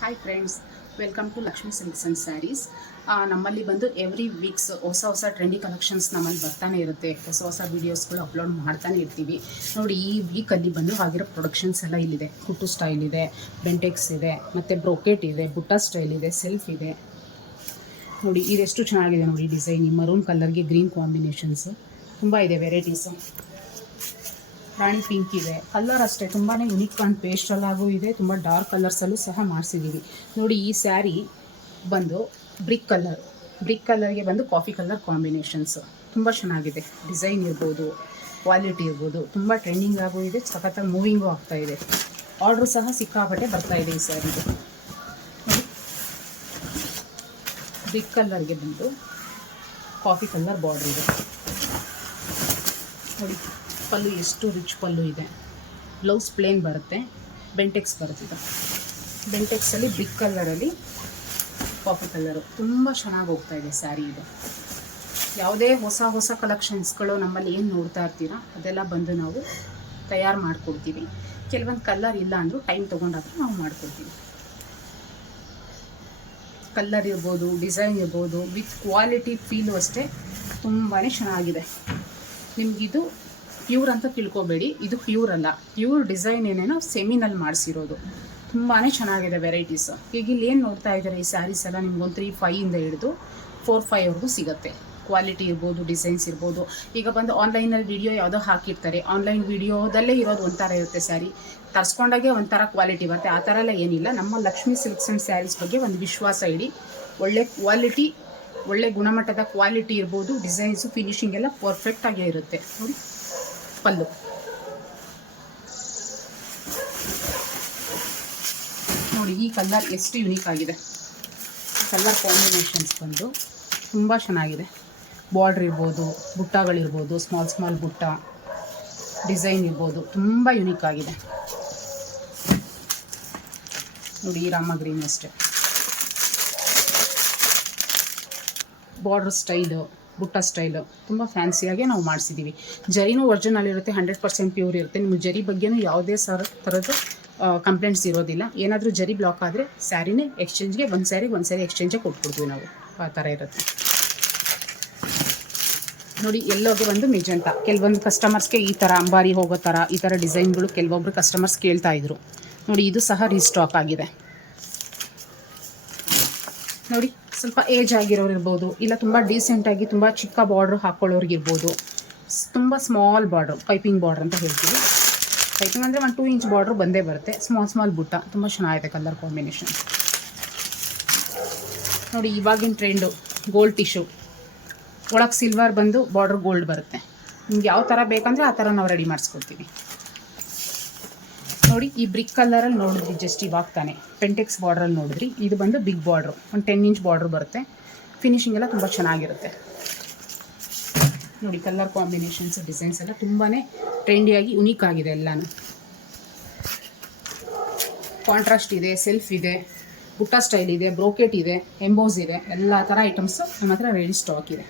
Hi friends, welcome to Lakshmi Silks and saris. ನಮ್ಮಲ್ಲಿ ಬಂದು every weeks ಹೊಸ ಟ್ರೆಂಡಿ ಕಲೆಕ್ಷನ್ಸ್ ನಮ್ಮಲ್ಲಿ ಬರ್ತಾನೆ ಇರುತ್ತೆ. ಹೊಸ ವೀಡಿಯೋಸ್ಗಳು ಅಪ್ಲೋಡ್ ಮಾಡ್ತಾನೆ ಇರ್ತೀವಿ. ನೋಡಿ, ಈ ವೀಕಲ್ಲಿ ಬಂದು ಆಗಿರೋ ಪ್ರೊಡಕ್ಷನ್ಸ್ ಎಲ್ಲ ಇಲ್ಲಿದೆ. ಕುಟ್ಟು ಸ್ಟೈಲ್ ಇದೆ, ಬೆಂಟೆಕ್ಸ್ ಇದೆ, ಮತ್ತು ಬ್ರೋಕೆಟ್ ಇದೆ, ಬುಟ್ಟ ಸ್ಟೈಲ್ ಇದೆ, ಸೆಲ್ಫ್ ಇದೆ. ನೋಡಿ ಇದೆಷ್ಟು ಚೆನ್ನಾಗಿದೆ ನೋಡಿ ಡಿಸೈನ್. ಈ ಮರೂನ್ ಕಲರ್ಗೆ ಗ್ರೀನ್ ಕಾಂಬಿನೇಷನ್ಸು ತುಂಬ ಇದೆ ವೆರೈಟೀಸು. ರಾಣಿ ಪಿಂಕ್ ಇದೆ, ಕಲರ್ ಅಷ್ಟೇ ತುಂಬಾ ಯುನಿಕ್ ಆ್ಯಂಡ್ ಪೇಸ್ಟಲ್ಲಾಗೂ ಇದೆ, ತುಂಬ ಡಾರ್ಕ್ ಕಲರ್ಸಲ್ಲೂ ಸಹ ಮಾಡಿಸಿದ್ದೀವಿ. ನೋಡಿ ಈ ಸ್ಯಾರಿ ಬಂದು ಬ್ರಿಕ್ ಕಲರ್ಗೆ ಬಂದು ಕಾಫಿ ಕಲರ್ ಕಾಂಬಿನೇಷನ್ಸು ತುಂಬ ಚೆನ್ನಾಗಿದೆ. ಡಿಸೈನ್ ಇರ್ಬೋದು, ಕ್ವಾಲಿಟಿ ಇರ್ಬೋದು, ತುಂಬ ಟ್ರೆಂಡಿಂಗ್ ಆಗೂ ಇದೆ, ಸಖತ್ತಾಗಿ ಮೂವಿಂಗು ಆಗ್ತಾಯಿದೆ. ಆರ್ಡ್ರು ಸಹ ಸಿಕ್ಕಾಪಟ್ಟೆ ಬರ್ತಾಯಿದೆ ಈ ಸ್ಯಾರಿಗೆ. ಬ್ರಿಕ್ ಕಲರ್ಗೆ ಬಂದು ಕಾಫಿ ಕಲರ್ ಬಾರ್ಡ್ರ್ ಇದೆ ನೋಡಿ. ಪಲ್ಲು ಎಷ್ಟು ರಿಚ್ ಪಲ್ಲು ಇದೆ. ಬ್ಲೌಸ್ ಪ್ಲೇನ್ ಬರುತ್ತೆ, ಬೆಂಟೆಕ್ಸ್ ಬರುತ್ತೆ. ಬೆಂಟೆಕ್ಸಲ್ಲಿ ಬ್ರಿಕ್ ಕಲರಲ್ಲಿ ಕಾಫಿ ಕಲರು ತುಂಬ ಚೆನ್ನಾಗಿ ಹೋಗ್ತಾಯಿದೆ ಸ್ಯಾರಿ ಇದು. ಯಾವುದೇ ಹೊಸ ಕಲೆಕ್ಷನ್ಸ್ಗಳು ನಮ್ಮಲ್ಲಿ ಏನು ನೋಡ್ತಾ ಇರ್ತೀರಾ ಅದೆಲ್ಲ ಬಂದು ನಾವು ತಯಾರು ಮಾಡಿಕೊಡ್ತೀವಿ. ಕೆಲವೊಂದು ಕಲರ್ ಇಲ್ಲ ಅಂದರೂ ಟೈಮ್ ತೊಗೊಂಡಾದರೂ ನಾವು ಮಾಡಿಕೊಡ್ತೀವಿ. ಕಲರ್ ಇರ್ಬೋದು, ಡಿಸೈನ್ ಇರ್ಬೋದು, ವಿತ್ ಕ್ವಾಲಿಟಿ ಫೀಲು ಅಷ್ಟೇ ತುಂಬಾ ಚೆನ್ನಾಗಿದೆ. ನಿಮಗಿದು ಪ್ಯೂರ್ ಅಂತ ತಿಳ್ಕೊಬೇಡಿ, ಇದು ಪ್ಯೂರ್ ಅಲ್ಲ. ಪ್ಯೂರ್ ಡಿಸೈನ್ ಏನೇನೋ ಸೆಮಿನಲ್ಲಿ ಮಾಡಿಸಿರೋದು. ತುಂಬಾ ಚೆನ್ನಾಗಿದೆ ವೆರೈಟೀಸ್. ಈಗ ಇಲ್ಲಿ ಏನು ನೋಡ್ತಾ ಇದ್ದಾರೆ ಈ ಸ್ಯಾರೀಸ್ ಎಲ್ಲ ನಿಮ್ಗೊಂದು 3-5 ಹಿಡಿದು 4-5ವರೆಗೂ ಸಿಗುತ್ತೆ. ಕ್ವಾಲಿಟಿ ಇರ್ಬೋದು, ಡಿಸೈನ್ಸ್ ಇರ್ಬೋದು. ಈಗ ಬಂದು ಆನ್ಲೈನಲ್ಲಿ ವಿಡಿಯೋ ಯಾವುದೋ ಹಾಕಿರ್ತಾರೆ, ಆನ್ಲೈನ್ ವಿಡಿಯೋದಲ್ಲೇ ಇರೋದು ಒಂಥರ ಇರುತ್ತೆ ಸ್ಯಾರಿ, ತರಿಸ್ಕೊಂಡಾಗೆ ಒಂಥರ ಕ್ವಾಲಿಟಿ ಬರುತ್ತೆ. ಆ ಥರ ಎಲ್ಲ ಏನಿಲ್ಲ. ನಮ್ಮ ಲಕ್ಷ್ಮೀ ಸಿಲ್ಕ್ಸ್ ಆ್ಯಂಡ್ ಸ್ಯಾರೀಸ್ ಬಗ್ಗೆ ಒಂದು ವಿಶ್ವಾಸ ಇಡಿ. ಒಳ್ಳೆ ಕ್ವಾಲಿಟಿ, ಒಳ್ಳೆ ಗುಣಮಟ್ಟದ ಕ್ವಾಲಿಟಿ ಇರ್ಬೋದು, ಡಿಸೈನ್ಸು ಫಿನಿಶಿಂಗ್ ಎಲ್ಲ ಪರ್ಫೆಕ್ಟಾಗೇ ಇರುತ್ತೆ. ನೋಡಿ ಪಲ್ಲು ನೋಡಿ, ಈ ಕಲರ್ ಎಷ್ಟು ಯುನೀಕ್ ಆಗಿದೆ. ಕಲರ್ ಕಾಂಬಿನೇಷನ್ಸ್ ಬಂದು ತುಂಬ ಚೆನ್ನಾಗಿದೆ. ಬಾರ್ಡ್ರ್ ಇರ್ಬೋದು, ಬುಟ್ಟಗಳಿರ್ಬೋದು, ಸ್ಮಾಲ್ ಬುಟ್ಟ ಡಿಸೈನ್ ಇರ್ಬೋದು, ತುಂಬ ಯುನೀಕ್ ಆಗಿದೆ ನೋಡಿ. ಈ ರಾಮ ಗ್ರೀನ್ ಅಷ್ಟೇ. ಬಾರ್ಡ್ರ್ ಸ್ಟೈಲು, ಬುಟ್ಟ ಸ್ಟೈಲು ತುಂಬ ಫ್ಯಾನ್ಸಿಯಾಗೆ ನಾವು ಮಾಡಿಸಿದ್ದೀವಿ. ಜರಿನೂ ಒರಿಜಿನಲ್ ಇರುತ್ತೆ, 100% ಪ್ಯೂರ್ ಇರುತ್ತೆ. ನಿಮಗೆ ಜರಿ ಬಗ್ಗೆನೂ ಯಾವುದೇ ಥರದ್ದು ಕಂಪ್ಲೇಂಟ್ಸ್ ಇರೋದಿಲ್ಲ. ಏನಾದರೂ ಜರಿ ಬ್ಲಾಕ್ ಆದರೆ ಸ್ಯಾರಿನೇ ಎಕ್ಸ್ಚೇಂಜ್ಗೆ ಒಂದು ಸ್ಯಾರಿ ಎಕ್ಸ್ಚೇಂಜೇ ಕೊಟ್ಬಿಡ್ತೀವಿ ನಾವು. ಆ ಥರ ಇರುತ್ತೆ ನೋಡಿ. ಎಲ್ಲೋಗೆ ಒಂದು ಮೆಜೆಂಟಾ. ಕೆಲವೊಂದು ಕಸ್ಟಮರ್ಸ್ಗೆ ಈ ಥರ ಅಂಬಾರಿ ಹೋಗೋ ಥರ ಈ ಥರ ಡಿಸೈನ್ಗಳು ಕೆಲವೊಬ್ಬರು ಕಸ್ಟಮರ್ಸ್ ಕೇಳ್ತಾಯಿದ್ರು ನೋಡಿ. ಇದು ಸಹ ರೀಸ್ಟಾಕ್ ಆಗಿದೆ ನೋಡಿ. ಸ್ವಲ್ಪ ಏಜ್ ಆಗಿರೋರು ಇರ್ಬೋದು, ಇಲ್ಲ ತುಂಬ ಡೀಸೆಂಟಾಗಿ ತುಂಬ ಚಿಕ್ಕ ಬಾರ್ಡ್ರ್ ಹಾಕ್ಕೊಳ್ಳೋರಿಗಿರ್ಬೋದು. ತುಂಬ ಸ್ಮಾಲ್ ಬಾರ್ಡ್ರು, ಪೈಪಿಂಗ್ ಬಾರ್ಡ್ರ್ ಅಂತ ಹೇಳ್ತೀವಿ. ಪೈಪಿಂಗ್ ಅಂದರೆ 1-2 ಇಂಚ್ ಬಾರ್ಡ್ರು ಬಂದೇ ಬರುತ್ತೆ. ಸ್ಮಾಲ್ ಬುಟ್ಟ ತುಂಬ ಚೆನ್ನಾಗಿದೆ. ಕಲರ್ ಕಾಂಬಿನೇಷನ್ ನೋಡಿ. ಇವಾಗಿನ ಟ್ರೆಂಡು ಗೋಲ್ಡ್ ಟಿಶ್ಯೂ ಒಳಗೆ ಸಿಲ್ವರ್ ಬಂದು ಬಾರ್ಡ್ರ್ ಗೋಲ್ಡ್ ಬರುತ್ತೆ. ನಿಮ್ಗೆ ಯಾವ ಥರ ಬೇಕಂದರೆ ಆ ಥರ ನಾವು ರೆಡಿ ಮಾಡಿಸ್ಕೊಡ್ತೀವಿ ನೋಡಿ. ಈ ಬ್ರಿಕ್ ಕಲರಲ್ಲಿ ನೋಡಿದ್ರಿ ಜಸ್ಟ್ ಇವಾಗ ತಾನೆ. ಪೆಂಟೆಕ್ಸ್ ಬಾರ್ಡ್ರಲ್ಲಿ ನೋಡಿದ್ರಿ. ಇದು ಬಂದು ಬಿಗ್ ಬಾರ್ಡ್ರು, ಒಂದು 10 ಇಂಚ್ ಬಾರ್ಡ್ರ್ ಬರುತ್ತೆ. ಫಿನಿಶಿಂಗ್ ಎಲ್ಲ ತುಂಬ ಚೆನ್ನಾಗಿರುತ್ತೆ ನೋಡಿ. ಕಲರ್ ಕಾಂಬಿನೇಷನ್ಸ್, ಡಿಸೈನ್ಸ್ ಎಲ್ಲ ತುಂಬಾ ಟ್ರೆಂಡಿಯಾಗಿ ಯುನೀಕ್ ಆಗಿದೆ. ಎಲ್ಲನೂ ಕಾಂಟ್ರಾಸ್ಟ್ ಇದೆ, ಸೆಲ್ಫ್ ಇದೆ, ಬುಟ್ಟ ಸ್ಟೈಲ್ ಇದೆ, ಬ್ರೋಕೆಟ್ ಇದೆ, ಎಂಬೋಸ್ ಇದೆ. ಎಲ್ಲ ಥರ ಐಟಮ್ಸು ನಮ್ಮ ಹತ್ರ ರೆಡಿ ಸ್ಟಾಕ್ ಇದೆ.